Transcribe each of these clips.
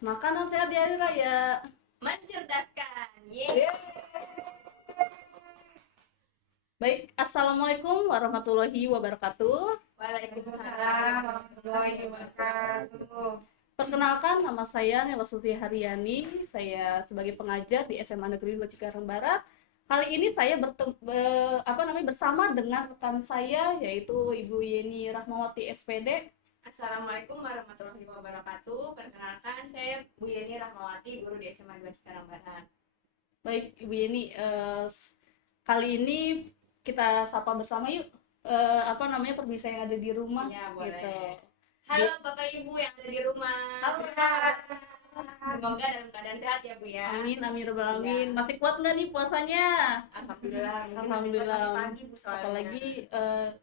Makanan sehat di hari raya. Mencerdaskan. Yeay. Baik, Assalamualaikum warahmatullahi wabarakatuh. Waalaikumsalam warahmatullahi wabarakatuh. Perkenalkan, nama saya Nela Suti Haryani. Saya sebagai pengajar di SMA Negeri 2 Cikarang Barat. Kali ini saya bersama dengan rekan saya, yaitu Ibu Yeni Rahmawati SPD. Assalamualaikum warahmatullahi wabarakatuh. Perkenalkan, saya Bu Yeni Rahmawati, guru di SMA 2 Cikarang Barat. Baik, Ibu Yeni, kali ini kita sapa bersama yuk. Pemirsa yang ada di rumah. Iya, boleh. Gitu. Halo Bapak Ibu yang ada di rumah. Halo. Semoga dalam keadaan sehat ya Bu ya. Amin, amin, rabbal Iya. alamin. Masih kuat nggak nih puasanya? Alhamdulillah. Alhamdulillah. Pagi Bu soalnya. Apalagi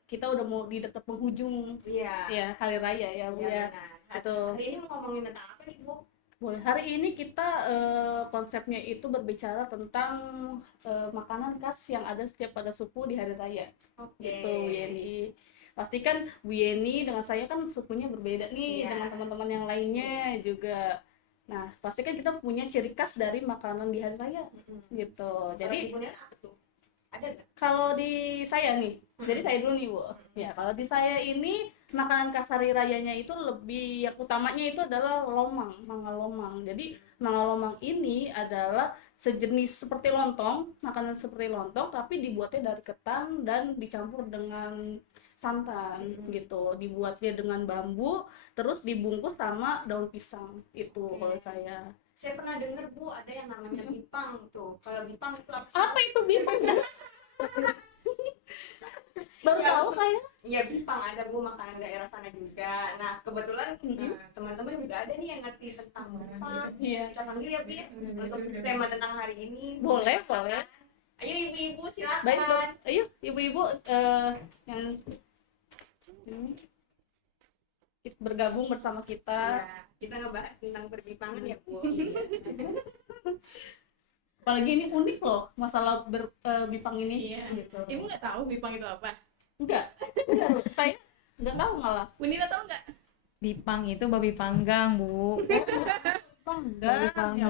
kita udah mau di dekat penghujung Iya. ya hari raya ya Bu ya. Benar. Itu. Hari ini mau ngomongin tentang apa nih Bu? Boleh. Hari ini kita konsepnya itu berbicara tentang makanan khas yang ada setiap pada suku di hari raya. Oke. Gitu, Bu Yeni. Pastikan Bu Yeni dengan saya kan sukunya berbeda nih, Iya. dengan teman-teman yang lainnya juga. Nah, pastikan kita punya ciri khas dari makanan di hari raya. Gitu. Jadi Jadi apa tuh? Ada nggak? kalau di saya nih, jadi saya dulu nih Bu. Ya, kalau di saya ini makanan khas hari rayanya itu lebih yang utamanya itu adalah lomang, mangga lomang. Jadi mangga lomang ini adalah sejenis seperti lontong, makanan seperti lontong tapi dibuatnya dari ketan dan dicampur dengan santan gitu. Dibuatnya dengan bambu, terus dibungkus sama daun pisang. Itu Oke. kalau saya. Saya pernah dengar Bu ada yang namanya bipang tuh. Kalau bipang itu apa sih? Apa itu bipang? Baru Iya, tahu Bu. saya. Iya bipang ada Bu, makanan daerah sana juga. Nah kebetulan teman-teman juga ada nih yang ngerti tentang bipang. Iya. Kita panggil ya Bu ya untuk tema tentang hari ini. Boleh, boleh. Ayo ibu-ibu silakan. Baik, ayo ibu-ibu yang ini bergabung bersama kita. Ya, kita ngebahas tentang perbipangan ya Bu. Apalagi ini unik loh masalah bipang ini. Iya. Gitu. Ibu nggak tahu bipang itu apa? Enggak, saya nggak tahu malah. Bunira tahu nggak? Bipang itu babi panggang, Bu. Enggak, panggang. ya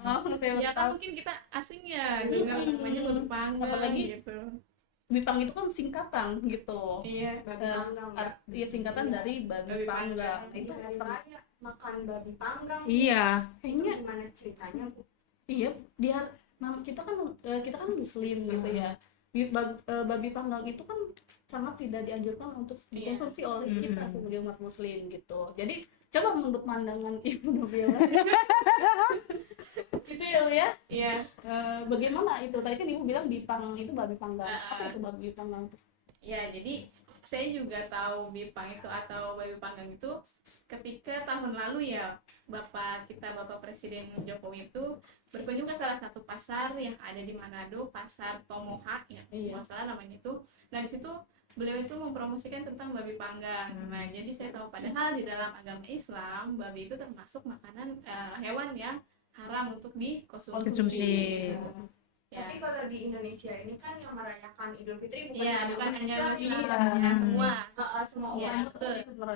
Allah, saya Ya baru kan tahu. mungkin kita asing ya dengar namanya babi panggang Apalagi gitu. Bipang itu kan singkatan gitu. Iya. Babi panggang ya. Iya, singkatan Iya. dari babi Babi panggang. panggang. Itu Itu hari raya makan babi panggang. Iya. Itu kayaknya gimana ceritanya Bu? iya, nama kita kan muslim gitu ya. Babi panggang itu kan sangat tidak dianjurkan untuk dikonsumsi oleh kita sebagai umat muslim gitu. Jadi coba menurut pandangan Ibu Nabila gitu ya Bu ya. Iya. Bagaimana itu? Tadi kan Ibu bilang bipang itu babi panggang. Apa itu babi panggang? Ya, jadi saya juga tahu bipang itu atau babi panggang itu ketika tahun lalu ya Bapak Presiden Jokowi itu berkunjung ke salah satu pasar yang ada di Manado, Pasar Tomoha ya, Iya. kalau salah namanya itu. Nah di situ beliau itu mempromosikan tentang babi panggang. Nah jadi saya tahu padahal di dalam agama Islam babi itu termasuk makanan hewan yang haram untuk Konsumsi. Ya. Tapi kalau di Indonesia ini kan yang merayakan Idul Fitri bukan Iya, hanya bukan umat hanya Islam Muslim, nih. ya, semua. Semua Iya, orang betul.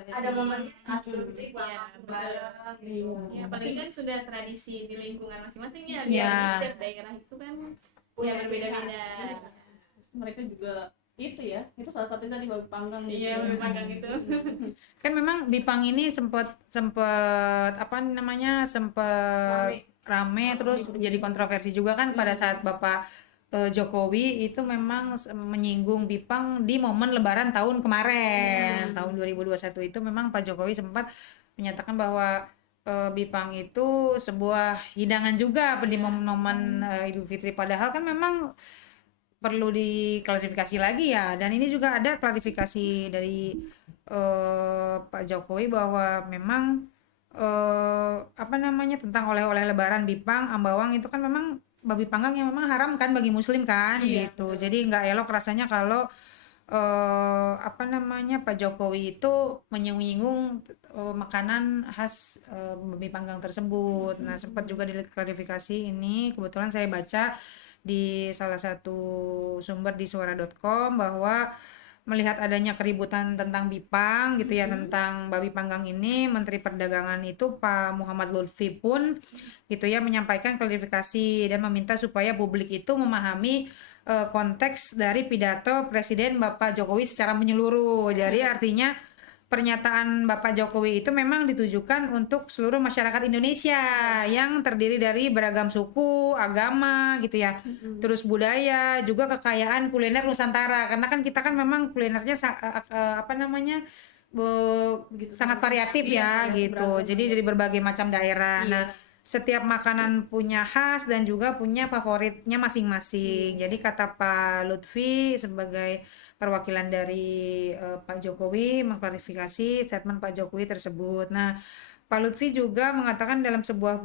ada momennya saat Idul Fitri buat Iya, makan betul. bareng gitu. Ya, apalagi kan sudah tradisi di lingkungan masing-masing ya. Iya. Jadi setiap daerah itu kan Punya ya berbeda-beda. Mereka juga itu ya, itu salah satunya dari babi panggang gitu. Iya, babi panggang itu. Kan memang Bipang ini sempat apa namanya? Sempat rame terus jadi kontroversi juga kan pada saat Bapak Jokowi itu memang menyinggung Bipang di momen Lebaran tahun kemarin, tahun 2021 itu memang Pak Jokowi sempat menyatakan bahwa Bipang itu sebuah hidangan juga di momen-momen Idul Fitri, padahal kan memang perlu diklarifikasi lagi ya. Dan ini juga ada klarifikasi dari Pak Jokowi bahwa memang apa namanya tentang oleh-oleh Lebaran Bipang, Ambawang itu kan memang babi panggang yang memang haram kan bagi Muslim kan, Iya, gitu. Jadi nggak elok rasanya kalau apa namanya Pak Jokowi itu menyinggung makanan khas babi panggang tersebut. Nah sempat juga diklarifikasi ini, kebetulan saya baca di salah satu sumber di suara.com bahwa melihat adanya keributan tentang Bipang gitu ya, tentang babi panggang ini, Menteri Perdagangan itu Pak Muhammad Lutfi pun gitu ya menyampaikan klarifikasi dan meminta supaya publik itu memahami konteks dari pidato Presiden Bapak Jokowi secara menyeluruh. Jadi artinya pernyataan Bapak Jokowi itu memang ditujukan untuk seluruh masyarakat Indonesia yang terdiri dari beragam suku, agama gitu ya. Terus budaya, juga kekayaan kuliner Nusantara. Karena kan kita kan memang kulinernya apa namanya? Sangat variatif ya gitu. beragam Jadi dari berbagai macam daerah. Iya. Nah, setiap makanan punya khas dan juga punya favoritnya masing-masing. Jadi kata Pak Lutfi sebagai perwakilan dari Pak Jokowi mengklarifikasi statement Pak Jokowi tersebut. Nah, Pak Lutfi juga mengatakan dalam sebuah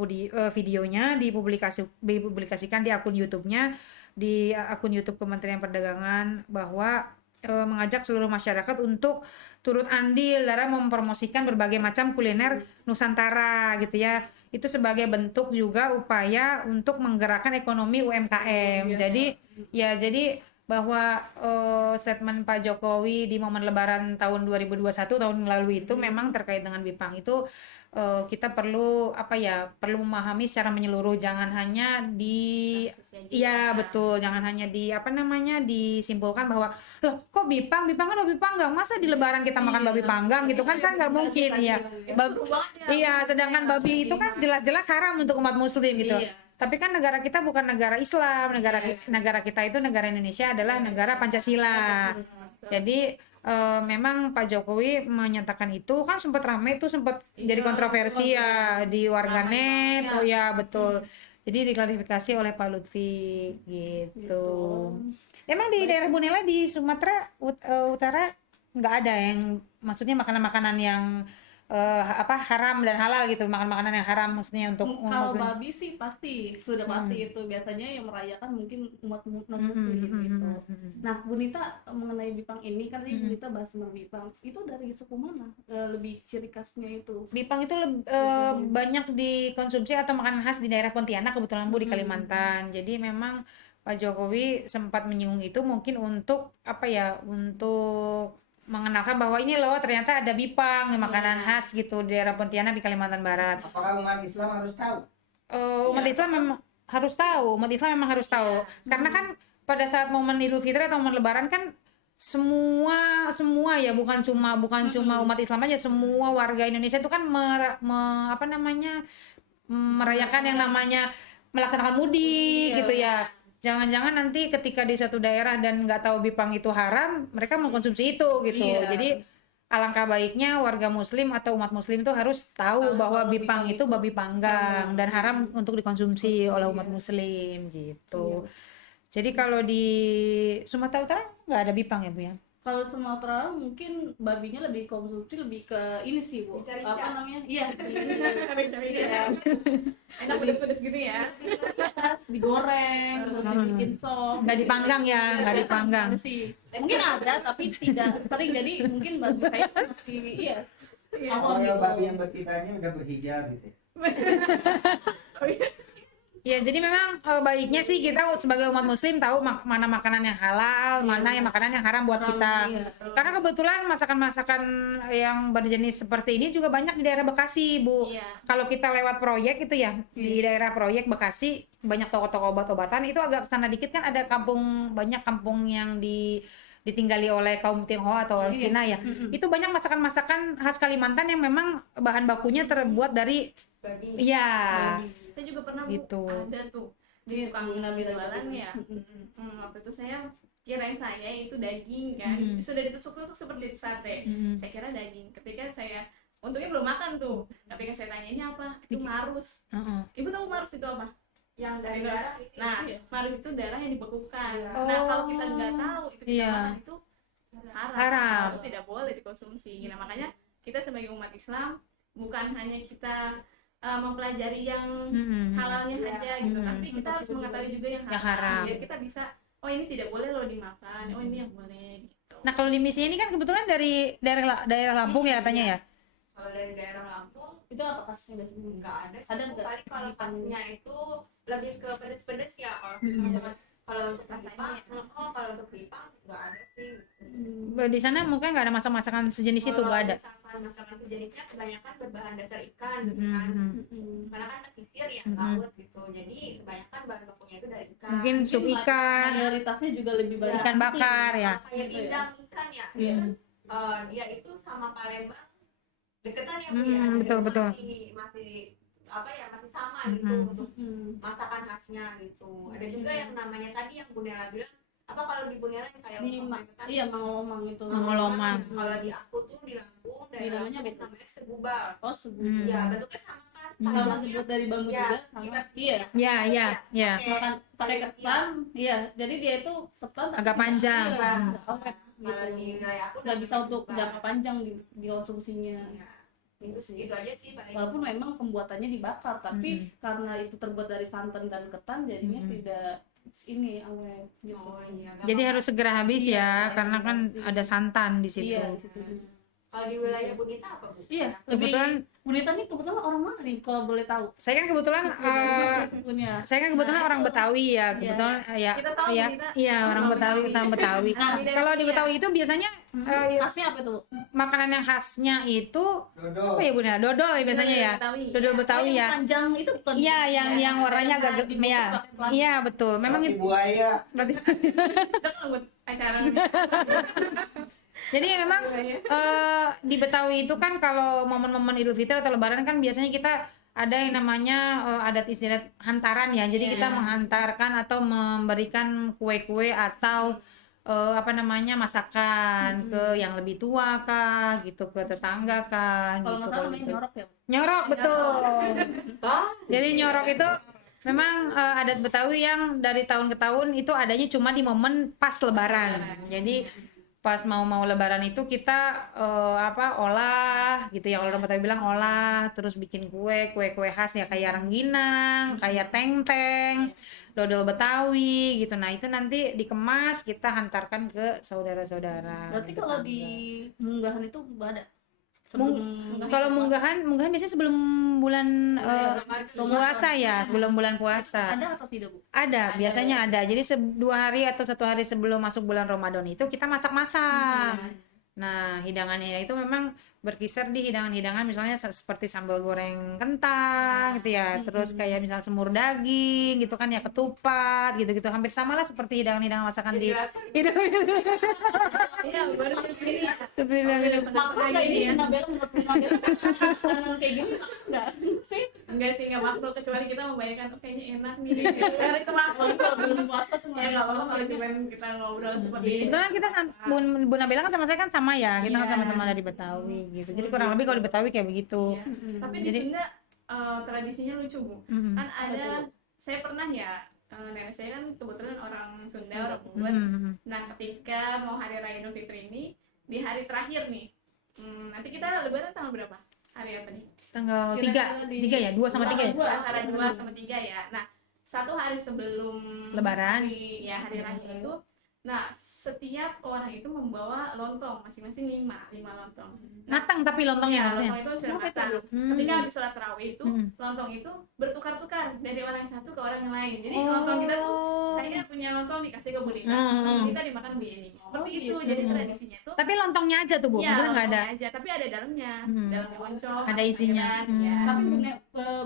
videonya dipublikasikan di akun YouTube-nya, di akun YouTube Kementerian Perdagangan, bahwa mengajak seluruh masyarakat untuk turut andil dalam mempromosikan berbagai macam kuliner Nusantara gitu ya. Itu sebagai bentuk juga upaya untuk menggerakkan ekonomi UMKM. Jadi bahwa statement Pak Jokowi di momen Lebaran tahun 2021 tahun lalu itu memang terkait dengan Bipang itu kita perlu perlu memahami secara menyeluruh, jangan hanya iya betul, jangan hanya disimpulkan bahwa loh kok Bipang kan babi panggang, masa di Lebaran kita makan babi panggang gitu kan nggak mungkin ya. Iya, sedangkan babi itu kan jelas-jelas haram untuk umat muslim gitu. Tapi kan negara kita bukan negara Islam, negara kita itu negara Indonesia adalah negara Pancasila. Jadi memang Pak Jokowi menyatakan itu kan sempat ramai tuh, sempat jadi kontroversi ya di warganet. Oh ya betul. Jadi diklarifikasi oleh Pak Lutfi gitu. Emang di daerah Bunela di Sumatera Utara nggak ada yang maksudnya makanan-makanan yang haram dan halal gitu, makan-makanan yang haram maksudnya untuk kalau muslim. babi sih pasti sudah pasti itu biasanya yang merayakan mungkin umat non muslim gitu. Nah, Bunita mengenai Bipang ini kan tadi Bunita bahas tentang Bipang, itu dari suku mana lebih ciri khasnya itu? Bipang itu banyak dikonsumsi atau makanan khas di daerah Pontianak, kebetulan Bu di Kalimantan. Jadi memang Pak Jokowi sempat menyinggung itu mungkin untuk untuk mengenalkan bahwa ini loh ternyata ada Bipang, makanan khas gitu di daerah Pontianak di Kalimantan Barat. Apakah umat Islam harus tahu? Umat Islam memang harus tahu, karena kan pada saat momen Idul Fitri atau momen Lebaran kan semua ya, bukan cuma umat Islam aja, semua warga Indonesia itu kan merayakan yang namanya melaksanakan mudik gitu ya. Jangan-jangan nanti ketika di suatu daerah dan nggak tahu Bipang itu haram, mereka mengkonsumsi itu gitu. Jadi alangkah baiknya warga muslim atau umat muslim itu harus tahu bahwa Bipang itu babi panggang dan haram untuk dikonsumsi oleh umat muslim gitu. Jadi kalau di Sumatera Utara nggak ada Bipang ya Bu ya? Kalau Sumatera mungkin babinya lebih konsumsi lebih ke ini sih Bu. Rica-rica. Apa namanya? Iya. Enak pedes-pedes gitu ya. Digoreng, terus dibikin sop. Nggak dipanggang ya, nggak dipanggang. Ada sih. Mungkin ada tapi tidak sering, jadi mungkin bagi saya masih Oh awam ya, gitu. babi yang bertitanya udah berhijab gitu ya. Ya, jadi memang baiknya sih kita sebagai umat muslim tahu mana makanan yang halal, mana yang makanan yang haram buat kita. Karena kebetulan masakan-masakan yang berjenis seperti ini juga banyak di daerah Bekasi, Bu. Kalau kita lewat proyek itu ya, di daerah proyek Bekasi banyak toko-toko obat-obatan, itu agak kesana dikit kan ada banyak kampung yang ditinggali oleh kaum Tionghoa atau orang Cina ya. Itu banyak masakan-masakan khas Kalimantan yang memang bahan bakunya terbuat dari babi. iya. Saya juga pernah Gitu. ada tuh di tukang jualan ya. Waktu itu saya kirain saya itu daging kan, sudah ditusuk-tusuk seperti sate. Saya kira daging. Ketika saya untungnya belum makan tuh. Ketika saya tanya ini apa? Itu marus. Ibu tahu marus itu apa? Yang dari darah itu. Nah, marus itu darah yang dibekukan. Iya. Nah, kalau kita nggak tahu itu kita Iya. makan itu haram. Itu tidak boleh dikonsumsi. Nah, makanya kita sebagai umat Islam bukan hanya kita mempelajari yang halalnya aja gitu, tapi kita harus mengetahui juga yang haram. Biar kita bisa, oh ini tidak boleh loh dimakan, oh ini yang boleh gitu. Nah, kalau di misi ini kan kebetulan dari daerah Lampung ya katanya ya. Kalau dari daerah Lampung Itu apa khasnya biasanya? nggak ada sih. Ada Bu. nggak? Paling kalau khasnya itu lebih ke pedes-pedes ya. Kalau Kalau untuk Rasanya Bipang, kalau untuk Bipang nggak ada sih. Di sana mungkin nggak ada masak-masakan sejenis itu, nggak ada. Kalau misalkan masakan sejenisnya kebanyakan berbahan dasar ikan gitu Mhm. kan. Mm-mm. Karena kan pesisir ya, Mhm. laut gitu. Jadi kebanyakan bahan bakunya itu dari ikan. Mungkin sup Mungkin ikan, mayoritasnya juga lebih banyak ikan bakar ya. Kalau kayak Gitu ya. pindang ikan ya, Iya. dia itu sama Palembang deketan ya Bu ya. Hmm, Jadi betul, betul. Masih apa ya, masih sama gitu Mhm. untuk Mm. masakan khasnya gitu. Ada juga yang namanya tadi yang Bu Nela bilang, apa kalau di Bu Nela yang kayak Di lontong itu kan? iya Mangalomang itu. Mangalomang. Kalau di aku tuh di Lampung, Di daerah namanya Lampung apa itu? namanya segubal. Oh, sebu. Hmm. Iya, bentuknya sama kan? Hmm. Sama Panjangnya terbuat dari bambu Iya, juga sama. sekitar segini Iya. Ya, ya, ya. Makan pakai ketan, iya. Jadi dia itu ketan tapi Agak tidak- panjang. Iya, Hmm. nggak awet Kalau di gitu. wilayah aku Nggak bisa namanya untuk segubal. jangka panjang dikonsumsinya. Iya. Gitu Itu sih. itu aja sih paling. Walaupun memang pembuatannya dibakar, tapi karena itu terbuat dari santan dan ketan, jadinya Mhm. tidak ini awet gitu. Oh iya. Jadi harus segera habis Iya, ya, iya, karena kan pasti. ada santan di situ. Iya, di situ. Kalau di wilayah Bunita apa Bu? Iya, Kebetulan- Bunita nih kebetulan orang mana nih kalau boleh tahu? Saya kan kebetulan Sukunya. orang Betawi ya, kebetulan ya, Kita tahu ya, kita iya orang sama Betawi Betawi. sama Betawi. Nah, Kalau di Betawi itu biasanya Khasnya apa tuh? makanan yang khasnya itu Dodol. apa ya Bunda? Dodol ya biasanya ya. Betawi. Dodol Betawi Oh, yang ya. panjang itu bukan? Iya, yang warnanya agak dibungkus ya. pakai plastik. Iya, betul. Memang Roti itu buaya. Kita kan buat acara jadi memang di Betawi itu kan kalau momen-momen Idul Fitri atau Lebaran kan biasanya kita ada yang namanya adat istiadat hantaran ya. Jadi kita menghantarkan atau memberikan kue-kue atau apa namanya masakan ke yang lebih tua kah gitu, ke tetangga kah Kalau gitu. nggak salah namanya nyorok ya. Nyorok, betul. Jadi nyorok itu memang adat Betawi yang dari tahun ke tahun itu adanya cuma di momen pas Lebaran. Jadi pas mau Lebaran itu kita olah gitu ya, kalau orang Betawi bilang olah, terus bikin kue khas ya kayak rengginang, kayak teng-teng, dodol Betawi gitu. Nah itu nanti dikemas kita hantarkan ke saudara-saudara. Berarti gitu, kalau tetangga. di munggahan itu nggak ada. Kalau munggahan biasanya sebelum bulan puasa ya, sebelum bulan puasa. Ada atau tidak, Bu? Ada, biasanya ada. Jadi 2 hari atau 1 hari sebelum masuk bulan Ramadan itu kita masak-masak. Nah, hidangannya itu memang berkisar di hidangan-hidangan misalnya seperti sambal goreng kentang gitu ya. Terus kayak misal semur daging gitu kan ya, ketupat gitu-gitu. Hampir sama lah seperti hidangan-hidangan masakan di Iya, baru ini ya. seperti Makro nggak ini ya. Nabela menurut Nabela makanan kayak gini nggak sih? Enggak sih, enggak makro kecuali kita membayangkan oh, kayaknya enak nih. Karena itu makro. Kalau belum puasa tuh Ya enggak apa-apa kalau cuma kita ngobrol seperti ini. Kebetulan kita Bu Nabila kan sama saya kan sama ya, kita kan sama-sama dari Betawi gitu. Jadi kurang lebih kalau di Betawi kayak begitu. Iya. Tapi di Jadi- Sunda tradisinya lucu, Bu. Mm-mm. Kan ada saya pernah ya nenek saya kan kebetulan orang Sunda, orang Buat. Mm-mm. Nah, ketika mau hari raya Idul Fitri ini di hari terakhir nih. Nanti kita lebaran tanggal berapa? Hari apa nih? Tanggal Kira-kira 3 ya, 2 sama 3 ya. Antara 2 sama 3 ya. Nah, 1 hari sebelum Lebaran. hari raya itu, nah setiap orang itu membawa lontong masing-masing 5 lontong. Matang tapi lontongnya Iya, maksudnya. lontong itu sudah Kenapa itu, matang. Bu? Ketika habis sholat tarawih itu, lontong itu bertukar-tukar dari orang yang satu ke orang yang lain. Jadi lontong kita tuh, saya punya lontong dikasih ke Bu Nita, lontong kita dimakan Bu Yeni. Seperti itu, gitu. jadi tradisinya tuh. Tapi lontongnya aja tuh Bu, Iya, maksudnya nggak ada. lontongnya aja, tapi ada dalamnya, dalamnya oncom, Ada isinya. sayuran, ya. Tapi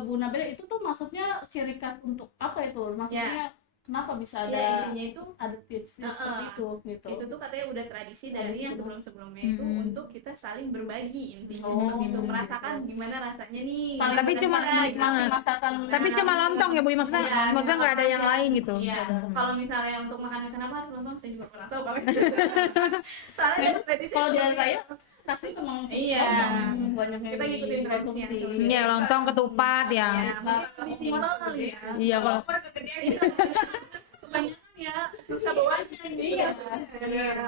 Bu Nabila itu tuh maksudnya ciri khas untuk apa itu? Maksudnya kenapa bisa Ya, ada intinya itu tips seperti itu gitu? itu tuh katanya udah tradisi dari Tradisi yang itu. sebelum-sebelumnya itu untuk kita saling berbagi intinya Oh. seperti itu, merasakan gimana rasanya nih. Saling Tapi cuma menikmati masakan. Tapi cuma lontong ya Bu, maksudnya Iya, maksudnya cuma nggak ada yang lontong lain aja. gitu. Iya. Kalau misalnya untuk makanan kenapa harus lontong saya juga kurang tahu kalau soalnya ada tradisi Kalau di seperti hari raya itu. kasih memang Iya. banyak yang Kita ngikutin tradisi yang dikonsumsi. seperti Iya, lontong, ketupat ya. Ya, mungkin lebih simpel kali ya. Iya, kalau Lapar kegedean Iya. Kebanyakan ya susah bawanya Iya.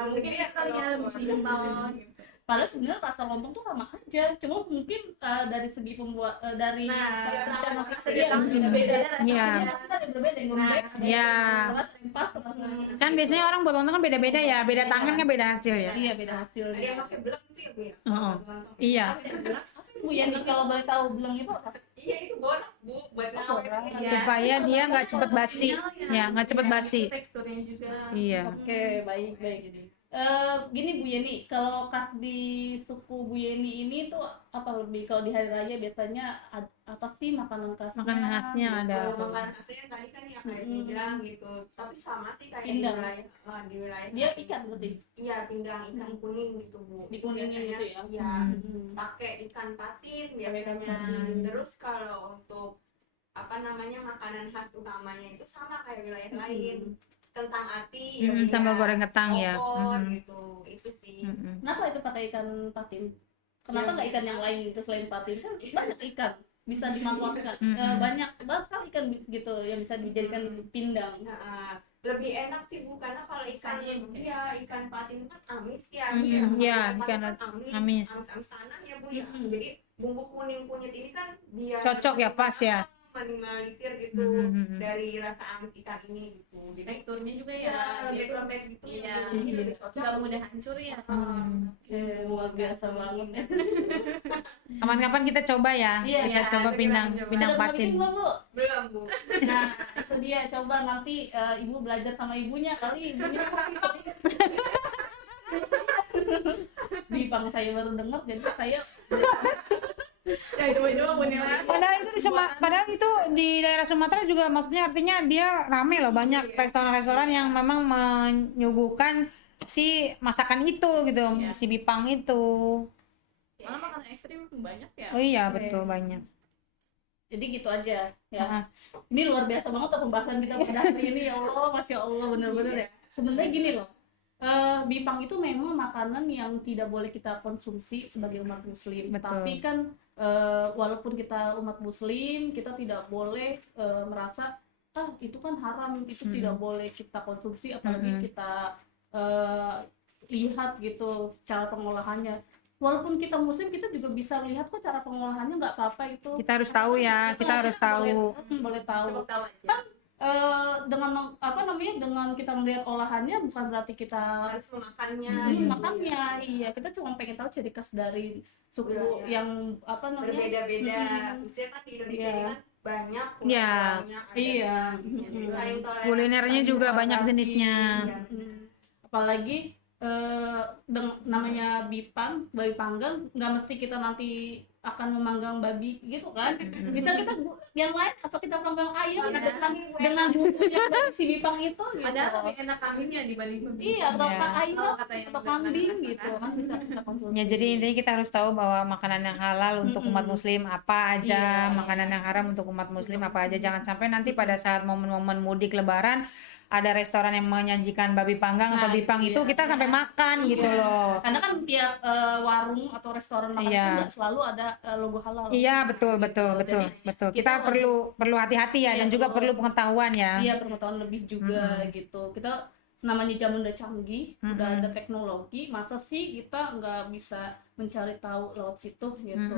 mungkin itu kali ya lebih simpel gitu. Padahal sebenarnya rasa lontong tuh sama aja, cuma mungkin dari segi pembuat dari Nah, cara masak rasa dia datang mungkin juga beda. beda. Iya. Rasanya ada yang berbeda, yang lembek, Iya. keras, yang pas, rasa. Kan biasanya orang buat lontong kan beda-beda ya, beda tangan kan beda hasil ya. Iya, beda hasil. Ada yang pakai belak itu ya Bu ya? Oh, Lontong. iya. Bu Yani kalau boleh tahu bilang itu apa? Iya itu borak Bu, buat ngawet. borak. Iya. Supaya dia nggak cepet basi, ya nggak cepet basi. Teksturnya gesturnya juga. Iya. Oke, baik. Gini Bu Yeni, kalau kas di suku Bu Yeni ini tuh apa lebih kalau di hari raya biasanya apa sih makanan khasnya? Makanan khasnya ada Kalau apa? makanan khasnya tadi kan ya kayak Mm-mm. pindang gitu, tapi sama sih kayak Pindang. di wilayah Dia ikan berarti iya pindang ikan kuning gitu Bu. dikuningin Biasanya, gitu ya. iya Hmm. pakai ikan patin Pakai ikan biasanya. patin. Terus kalau untuk apa namanya makanan khas utamanya itu sama kayak wilayah Mm-mm. lain, kentang ati ya, Bu, Sambal ya. goreng ketang ya. Opor Mhm. gitu, itu sih. Mhm. Kenapa itu pakai ikan patin? Kenapa Iya, nggak ikan yang lain gitu selain patin? Kan banyak ikan bisa dimanfaatkan. Mm-mm. Banyak sekali ikan gitu yang bisa dijadikan pindang. Nah, lebih enak sih Bu, karena kalau ikan Rasanya mungkin. ikan patin kan amis ya, Mm-mm. Bu, ya. Iya, Ikan ikan patin kan amis. amis tanah ya Bu ya. Mm-mm. Jadi bumbu kuning kunyit ini kan dia Cocok ya, pas ya. minimalisir gitu Mhm. dari rasa amis ikan ini gitu. Jadi Teksturnya juga ya ya, dia lebih tuh lembek gitu. iya, Jadi lebih cocok. nggak mudah hancur ya. Oke, luar biasa banget ya. Kapan-kapan kita coba ya. Iya, Kita iya, coba kita pindang coba. pindang Sudah pernah patin. bikin belum, Bu? Belum Bu. Nah, itu dia. Coba nanti ibu belajar sama ibunya kali ibunya Bipang saya baru dengar jadi saya Ya coba-coba beneran. Padahal itu di daerah Sumatera juga maksudnya artinya dia rame loh, banyak restoran-restoran yang memang menyuguhkan si masakan itu gitu, Iya. si bipang itu. Malah makanan ekstrim banyak ya. Oh iya, Oke. betul banyak. jadi gitu aja ya. Ah. Ini luar biasa banget tuh pembahasan kita pada hari ini ya Allah, masya Allah bener-bener ya. Sebenarnya gini loh, bipang itu memang makanan yang tidak boleh kita konsumsi sebagai umat muslim. Betul. Tapi kan walaupun kita umat muslim, kita tidak boleh merasa itu kan haram, itu tidak boleh kita konsumsi, apalagi kita lihat gitu cara pengolahannya. Walaupun kita muslim, kita juga bisa lihat kok cara pengolahannya, nggak apa-apa itu. Kita harus tahu ya, kita harus tahu. Boleh tahu. Coba tahu aja. Dengan apa namanya, dengan kita melihat olahannya bukan berarti kita Harus memakannya. makannya. Iya, kita cuma pengen tahu ciri khas dari suku Wilayah. yang apa namanya Berbeda-beda. Mm-mm. Maksudnya kan di Indonesia Iya. ini kan banyak Iya. pulau-pulaunya, ada Iya. gitu. Jadi Mm-mm. saling toleransi. Kulinernya juga banyak Toleransi. jenisnya. Iya. Apalagi namanya babi panggang, nggak mesti kita nanti akan memanggang babi gitu kan. Bisa kita yang lain, apa kita panggang ayam dengan bumbu yang dari si bipang itu gitu. Padahal lebih enak kambingnya dibanding babi. Iya, atau Iya. ayam Kalau kata yang atau udah pernah kambing dirasakan. gitu kan bisa kita konsumsi. Ya, jadi intinya kita harus tahu bahwa makanan yang halal untuk umat muslim apa aja, Iya. makanan yang haram untuk umat muslim apa aja. Jangan sampai nanti pada saat momen-momen mudik lebaran ada restoran yang menyajikan babi panggang atau Nah, bipang itu itu dia. kita sampai makan Iya. gitu loh. Karena kan tiap warung atau restoran makan Iya. itu nggak selalu ada logo halal. Iya, betul. Jadi, Kita kita perlu hati-hati ya, Iya, dan juga perlu. perlu pengetahuan ya. Iya, pengetahuan lebih juga gitu. Kita namanya zaman udah canggih, udah ada teknologi, masa sih kita nggak bisa mencari tahu lewat situ gitu.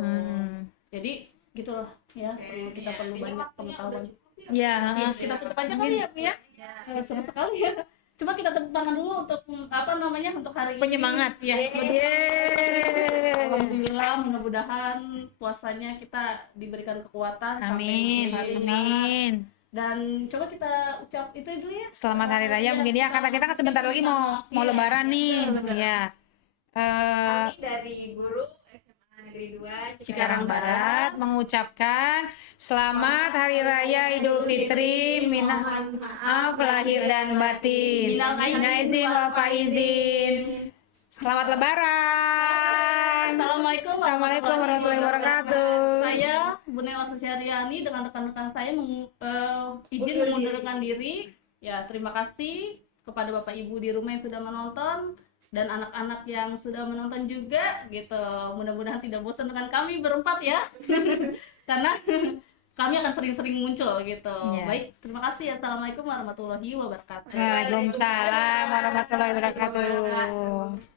Jadi gitulah ya, kita perlu Ini banyak waktunya pengetahuan. udah cukup ya. Iya, Ya, kita tutup aja kali ya, Bu ya. Seru sekali ya. Cuma kita tepuk tangan dulu untuk apa namanya, untuk hari ini. penyemangat. Ya. Yeay. Alhamdulillah, mudah-mudahan puasanya kita diberikan kekuatan Amin. sampai hari ini. Amin. Dan coba kita ucap itu dulu ya. Selamat Hari Raya mungkin ya, karena kita kan sebentar lagi mau Iya. lebaran nih. Iya. Kami dari guru SMA Negeri 2 Cikarang Barat mengucapkan Selamat Hari Raya Idul Fitri, minal maaf lahir dan batin. Minal aidin wal faizin. Selamat Lebaran. Assalamualaikum warahmatullahi wabarakatuh. Saya Bu Nela Susiaryani dengan rekan-rekan saya izin mengundurkan diri. Ya, terima kasih kepada Bapak Ibu di rumah yang sudah menonton dan anak-anak yang sudah menonton juga gitu. Mudah-mudahan tidak bosan dengan kami berempat ya. Karena kami akan sering-sering muncul gitu. Iya. Baik, terima kasih. Assalamualaikum warahmatullahi wabarakatuh. Waalaikumsalam warahmatullahi wabarakatuh.